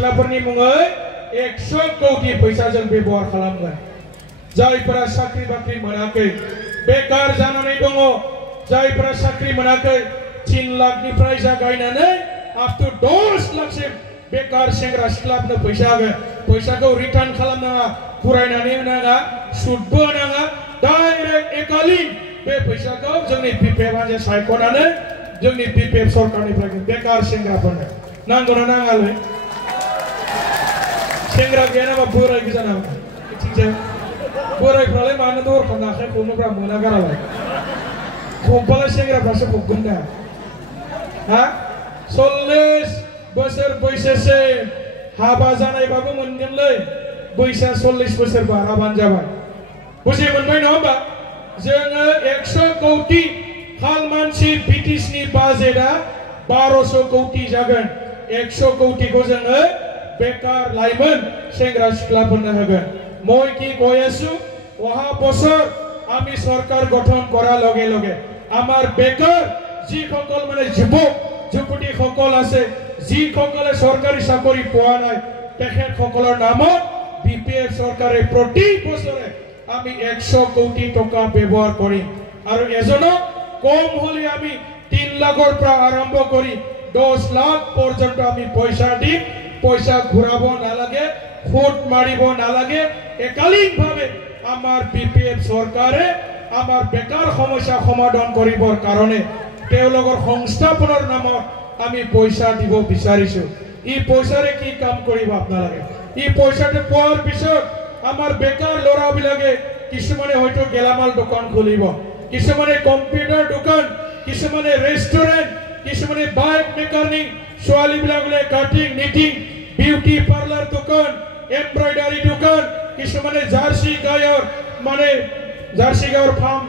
सिख्लाफोरनि मुङै 100 कोटी फैसाजों बेबहार खालामगोन जायफोरा साख्रि बाख्रि मोनाखै बेकार जानानै दङ जायफोरा साख्रि मोनाखै 3 लाखनिफ्राय जागायनानै up to 10 लाखसिम बेकार सेंग्रा सिख्लाफोरनो फैसा होगोन फैसाखौ रिटार्न खालामनाङा फरायनानै होनाङा सुदबो होनाङा डाइरेक्ट एकालिन बे फैसाखौ जोंनि बिपिएफआ जे सायख'नानै जोंनि बिपिएफ सरकारनिफ्राय बेकार सेंग्राफोरनो नांगौना नाङालै सेंग्रा गैया नामा बोराय गोजा नामा मिथिंजों बोरायफ्रालाय मानो दरखार आखाइ खबनोब्रा मोना गारालाय खबबालाय सेंग्राफ्रासो खबगोन दा हा 40 बोसोर बैसोसिम हाबा जानायबाबो मोनगोनलै बैसोआ 40 बोसोर बाराबानो जाबाय बुजि मोनबाय नङा होमबा जोङो 100 कोटी हाल मानसि बिटिसिनि बाजेटआ 1200 कोटी जागोन 100 कोटीखौ जोङो बेकार लाइमोन सेंग्रा सिख्लाफोरनो होगोन মই কি কৈ আছো অহা বছৰ আমি সৰকাৰ গঠন কৰাৰ লগে লগে আমাৰ বেকাৰ যিসকল মানে যুবক যুৱতী সকল আছে যিসকলে সৰকাৰি চাকৰি পোৱা নাই তেখেতসকলৰ নামত বিপিএফ চৰকাৰে প্ৰতি বছৰে আমি 100 কোটি টকা ব্যৱহাৰ কৰিম আৰু এজনক কম হলে আমি 3 লাখৰ পৰা আৰম্ভ কৰি 10 লাখ পৰ্যন্ত আমি পইচা দিম পইচা ঘূৰাব নালাগে খুঁট মাৰিব নালাগে একালিন ভাবে আমাৰ বিপিএফ চৰকাৰে আমাৰ বেকাৰ সমস্যা সমাধান কৰিবৰ কাৰণে তেওঁলোকৰ সংস্থাপনৰ নামত আমি পইচা দিব বিচাৰিছো ই পইচাৰে কি কাম কৰিব আপোনালোকে ই পইচাটো পোৱাৰ পিছত আমাৰ বেকাৰ ল'ৰাবিলাকে কিছুমানে হয়তো গেলামাল দোকান খুলিব কিছুমানে কম্পিউটাৰ দোকান কিছুমানে ৰেষ্টুৰেণ্ট কিছুমানে বাইক মেকানিক ছোৱালীবিলাকলে কাটিং নিটিং বিউটি পাৰ্লাৰ দোকান এমব্ৰয়ডাৰী দোকান কিছুমানে জাৰ্সি গায়ৰ মানে জাৰ্সি গায়ৰ ফাৰ্ম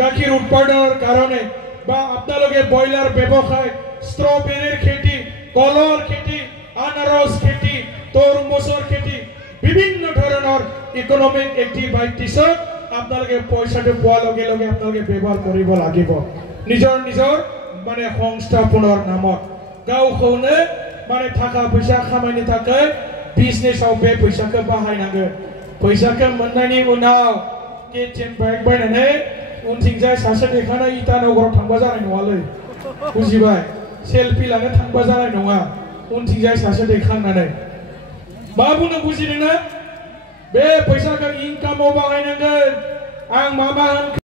গাখীৰ উৎপাদনৰ কাৰণে বা আপোনালোকে বয়লাৰ ব্যৱসায় স্ট্ৰবেৰীৰ খেতি কলৰ খেতি আনাৰস খেতি তৰমুজৰ খেতি বিভিন্ন ধৰণৰ ইকোনমিক এক্টিভিটিছত আপোনালোকে পইচাটো পোৱাৰ লগে লগে আপোনালোকে ব্যৱহাৰ কৰিব লাগিব নিজৰ মানে সংস্থাপনৰ নামত গাঁওখনে মানে টাকা পয়सा খামাयनो थाखाय बिजनेसआव बे फैसाखौ बाहायनांगोन फैसाखौ मोननायनि उनाव किचेन बाइक बायनानै उनथिंजाय सासे देखानाय इटानगराव थांबा जानाय नङालै बुजिबाय सेलफि लानो थांबा जानाय नङा उनथिंजाय सासे देखांनानै मा बुंनो बुजिदोंना बे फैसाखौ इनकामाव बाहायनांगोन आं मा